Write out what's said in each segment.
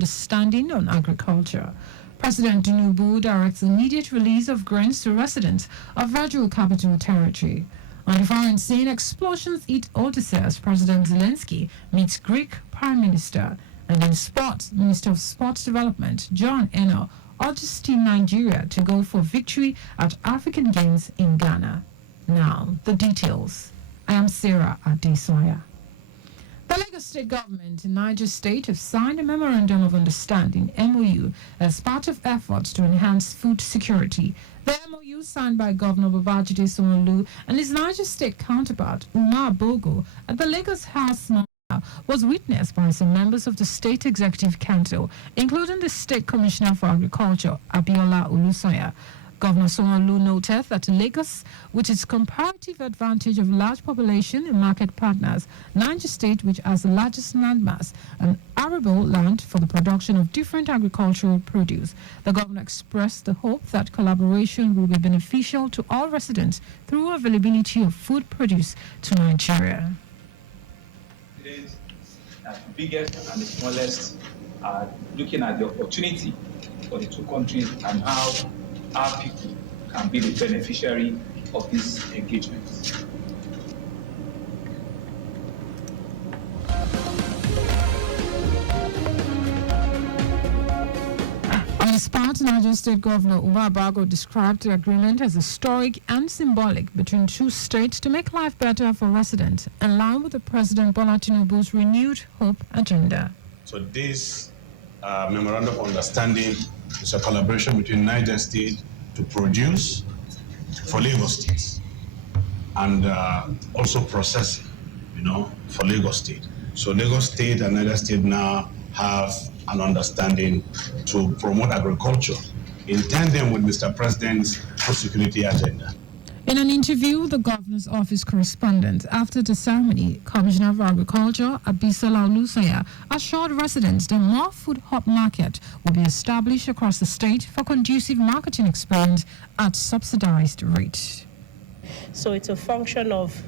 understanding on agriculture. President Tinubu directs immediate release of grains to residents of Federal Capital Territory. On the foreign scene, explosions eat Odysseus. President Zelensky meets Greek Prime Minister. And in sports, Minister of Sports Development John Eno urges Team Nigeria to go for victory at African Games in Ghana. Now, the details. I am Sarah Adesanya. The Lagos State Government in Niger State have signed a Memorandum of Understanding (MOU) as part of efforts to enhance food security. The MOU, signed by Governor Babajide Sanwo-Olu and his Niger State counterpart Umar Bogo at the Lagos House, was witnessed by some members of the State Executive Council, including the State Commissioner for Agriculture, Abiola Olusoya. Governor Sanwo-Olu noted that Lagos, with its comparative advantage of large population and market partners, Niger State, which has the largest landmass and arable land for the production of different agricultural produce. The governor expressed the hope that collaboration will be beneficial to all residents through availability of food produce to Nigeria. The biggest and the smallest are looking at the opportunity for the two countries and how our people can be the beneficiary of this engagement. On his part, Niger State Governor Umar Bago described the agreement as historic and symbolic between two states to make life better for residents, in line with the President Bola Tinubu's renewed hope agenda. So this memorandum of understanding is a collaboration between Niger State to produce for Lagos State and also processing, for Lagos State. So Lagos State and Niger State now have an understanding to promote agriculture in tandem with Mr. President's food security agenda. In an interview with the Governor's Office correspondent after the ceremony, Commissioner for Agriculture, Abisola Olusoya, assured residents that more food hub market will be established across the state for conducive marketing experience at subsidized rates. So it's a function of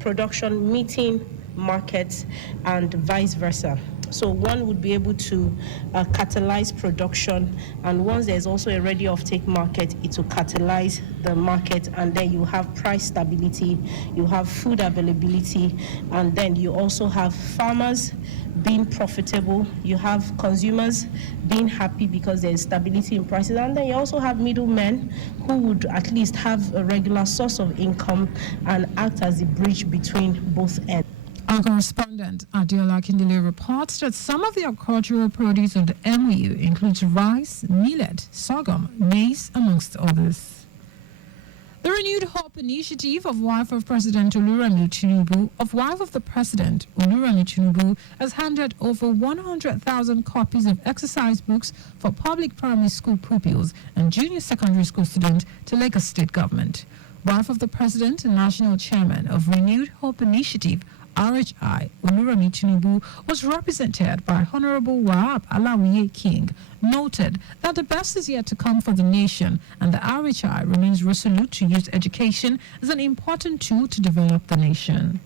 production meeting markets and vice versa. So one would be able to catalyze production, and once there's also a ready offtake market, it will catalyze the market, and then you have price stability, you have food availability, and then you also have farmers being profitable, you have consumers being happy because there's stability in prices, and then you also have middlemen who would at least have a regular source of income and act as the bridge between both ends. Our correspondent Adiola Kindele reports that some of the agricultural produce of the MOU includes rice, millet, sorghum, maize, amongst others. The renewed hope initiative of wife of President Oluremi Tinubu has handed over 100,000 copies of exercise books for public primary school pupils and junior secondary school students to Lagos State government. Wife of the President and National Chairman of Renewed Hope Initiative, RHI, Oluremi Tinubu, was represented by Honorable Wahab Alawiye King, noted that the best is yet to come for the nation, and the RHI remains resolute to use education as an important tool to develop the nation.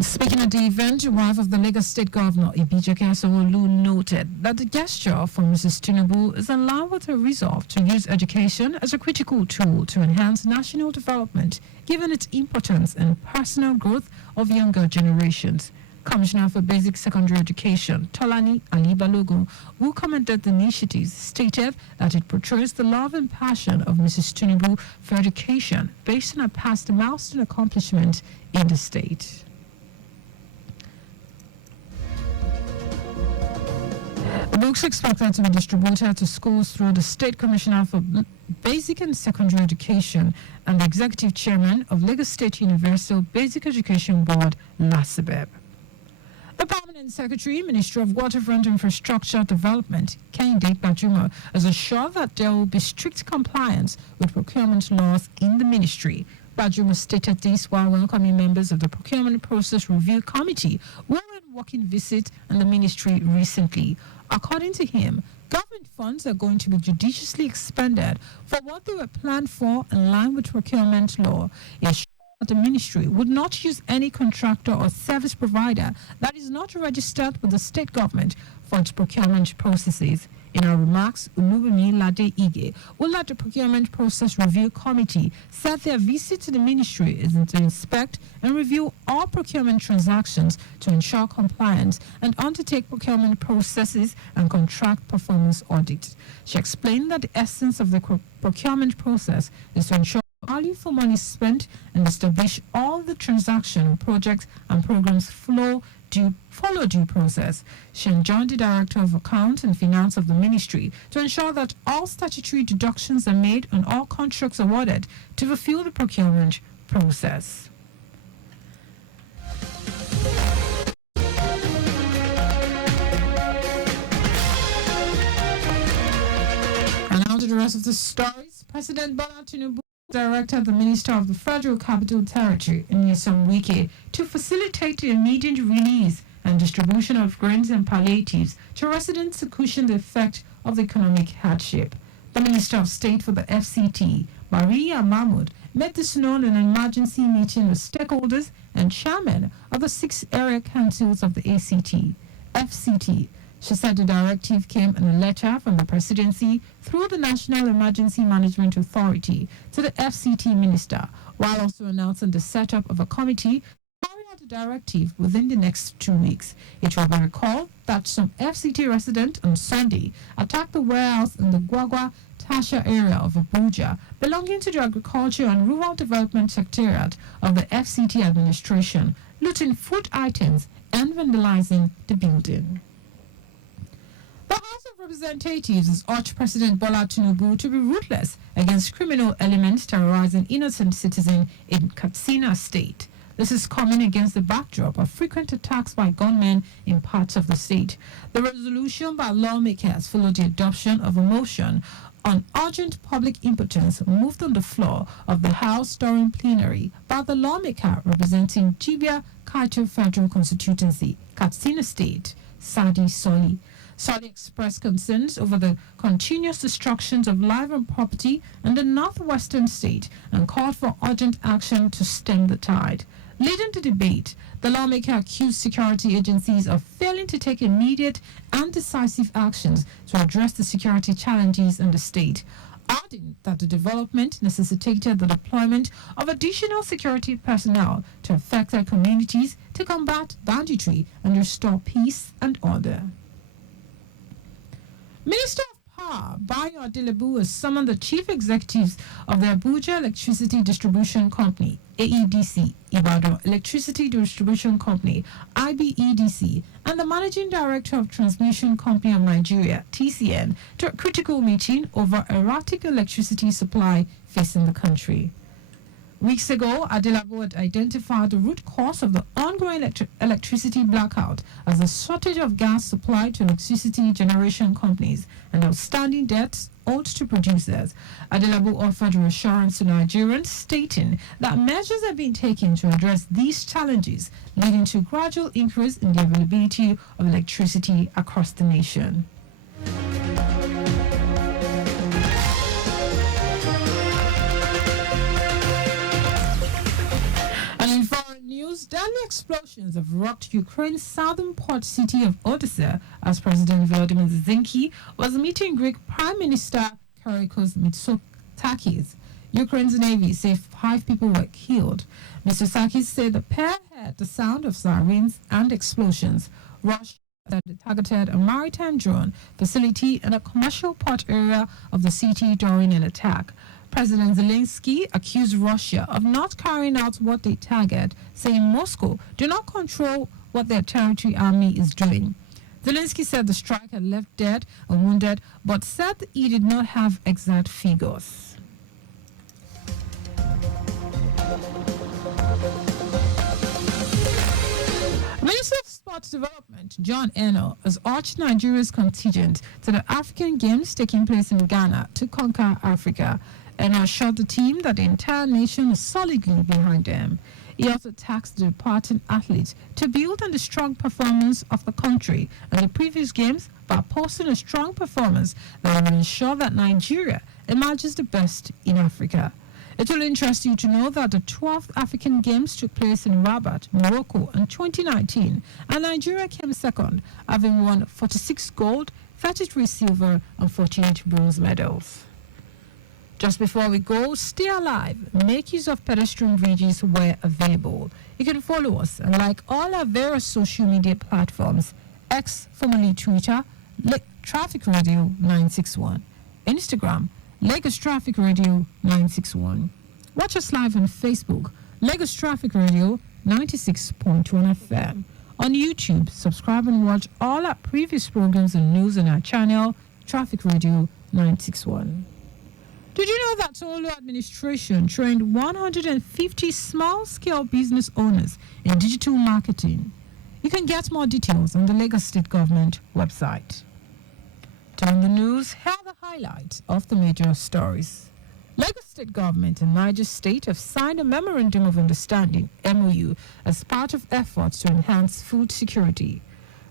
Speaking at the event, the wife of the Lagos State Governor, Ibijeke Sanwo-Olu, noted that the gesture from Mrs. Tinubu is in line with her resolve to use education as a critical tool to enhance national development, given its importance in personal growth of younger generations. Commissioner for Basic Secondary Education, Tolani Ali Balogun, who commended the initiatives, stated that it portrays the love and passion of Mrs. Tinubu for education based on her past milestone accomplishment in the state. The books expected to be distributed to schools through the State Commissioner for Basic and Secondary Education and the Executive Chairman of Lagos State Universal Basic Education Board, LASIBEB. The Permanent Secretary, Ministry of Waterfront Infrastructure Development, Kehinde Bajuma, has assured that there will be strict compliance with procurement laws in the ministry. Bajuma stated this while welcoming members of the Procurement Process Review Committee who were on working visit in the ministry recently. According to him, government funds are going to be judiciously expended for what they were planned for in line with procurement law. He assured that the ministry would not use any contractor or service provider that is not registered with the state government for its procurement processes. In her remarks, Olubimi Lade Ige will let the Procurement Process Review Committee said their visit to the ministry is to inspect and review all procurement transactions to ensure compliance and undertake procurement processes and contract performance audits. She explained that the essence of the procurement process is to ensure value for money spent and establish all the transaction, projects, and programs follow due process. She enjoined the Director of Accounts and Finance of the Ministry to ensure that all statutory deductions are made on all contracts awarded to fulfill the procurement process. And now to the rest of the stories. President Bola Tinubu directed the Minister of the Federal Capital Territory, Nyesom Wike, to facilitate the immediate release and distribution of grains and palliatives to residents to cushion the effect of the economic hardship. The Minister of State for the FCT, Maria Mahmood, made this known in an emergency meeting with stakeholders and chairmen of the 6 area councils of the FCT. She said the directive came in a letter from the presidency through the National Emergency Management Authority to the FCT minister, while also announcing the setup of a committee to carry out the directive within the next 2 weeks. It will be recalled that some FCT residents on Sunday attacked the warehouse in the Gwagwa Tasha area of Abuja, belonging to the Agriculture and Rural Development Secretariat of the FCT administration, looting food items and vandalizing the building. The House of Representatives has urged President Bola Tinubu to be ruthless against criminal elements terrorizing innocent citizens in Katsina State. This is coming against the backdrop of frequent attacks by gunmen in parts of the state. The resolution by lawmakers followed the adoption of a motion on urgent public impotence moved on the floor of the House during plenary by the lawmaker representing Jibia Kaito Federal Constituency, Katsina State, Sadi Soli. Soli expressed concerns over the continuous destructions of life and property in the northwestern state and called for urgent action to stem the tide. Leading the debate, the lawmaker accused security agencies of failing to take immediate and decisive actions to address the security challenges in the state, adding that the development necessitated the deployment of additional security personnel to affected communities to combat banditry and restore peace and order. Minister of Power Bayo Adelebu has summoned the chief executives of the Abuja Electricity Distribution Company, AEDC, Ibadan Electricity Distribution Company, IBEDC, and the Managing Director of Transmission Company of Nigeria, TCN, to a critical meeting over erratic electricity supply facing the country. Weeks ago, Adelabu had identified the root cause of the ongoing electricity blackout as a shortage of gas supply to electricity generation companies and outstanding debts owed to producers. Adelabu offered reassurance to Nigerians, stating that measures have been taken to address these challenges, leading to a gradual increase in the availability of electricity across the nation. Deadly explosions have rocked Ukraine's southern port city of Odessa as President Volodymyr Zelensky was meeting Greek Prime Minister Kyriakos Mitsotakis. Ukraine's Navy said 5 people were killed. Mitsotakis said the pair heard the sound of sirens and explosions. Russia said it targeted a maritime drone facility in a commercial port area of the city during an attack. President Zelensky accused Russia of not carrying out what they target, saying Moscow do not control what their territory army is doing. Zelensky said the strike had left dead and wounded, but said he did not have exact figures. Minister of Sports Development, John Eno, has urged Nigeria's contingent to the African Games taking place in Ghana to conquer Africa, and assured the team that the entire nation is solidly behind them. He also tasked the departing athletes to build on the strong performance of the country in the previous games by posting a strong performance that will ensure that Nigeria emerges the best in Africa. It will interest you to know that the 12th African Games took place in Rabat, Morocco in 2019, and Nigeria came second, having won 46 gold, 33 silver, and 48 bronze medals. Just before we go, stay alive. Make use of pedestrian bridges where available. You can follow us and like all our various social media platforms: X, formerly Twitter, Traffic Radio 961, Instagram, Lagos Traffic Radio 961. Watch us live on Facebook, Lagos Traffic Radio 96.1 FM. On YouTube, subscribe and watch all our previous programs and news on our channel, Traffic Radio 961. Did you know that Solo administration trained 150 small-scale business owners in digital marketing? You can get more details on the Lagos State Government website. During the news, here are the highlights of the major stories. Lagos State Government and Niger State have signed a Memorandum of Understanding, MOU, as part of efforts to enhance food security.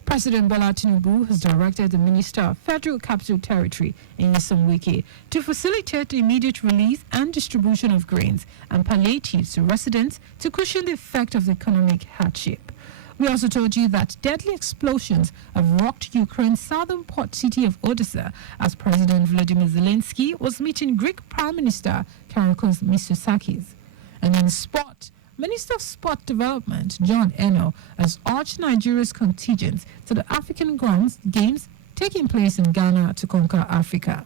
President Bola Tinubu has directed the Minister of Federal Capital Territory, Nyesom Wike, to facilitate the immediate release and distribution of grains and palliatives to residents to cushion the effect of the economic hardship. We also told you that deadly explosions have rocked Ukraine's southern port city of Odessa as President Volodymyr Zelensky was meeting Greek Prime Minister Kyriakos Mitsotakis. And in sport, Minister of Sport Development John Eno has urged Nigeria's contingents to the African Games taking place in Ghana to conquer Africa.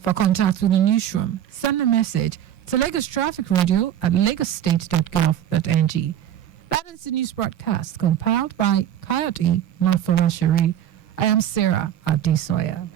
For contact with the newsroom, send a message to Lagos Traffic Radio at lagosstate.gov.ng. That is the news broadcast compiled by Coyote Mafarashari. I am Sarah Adesoya.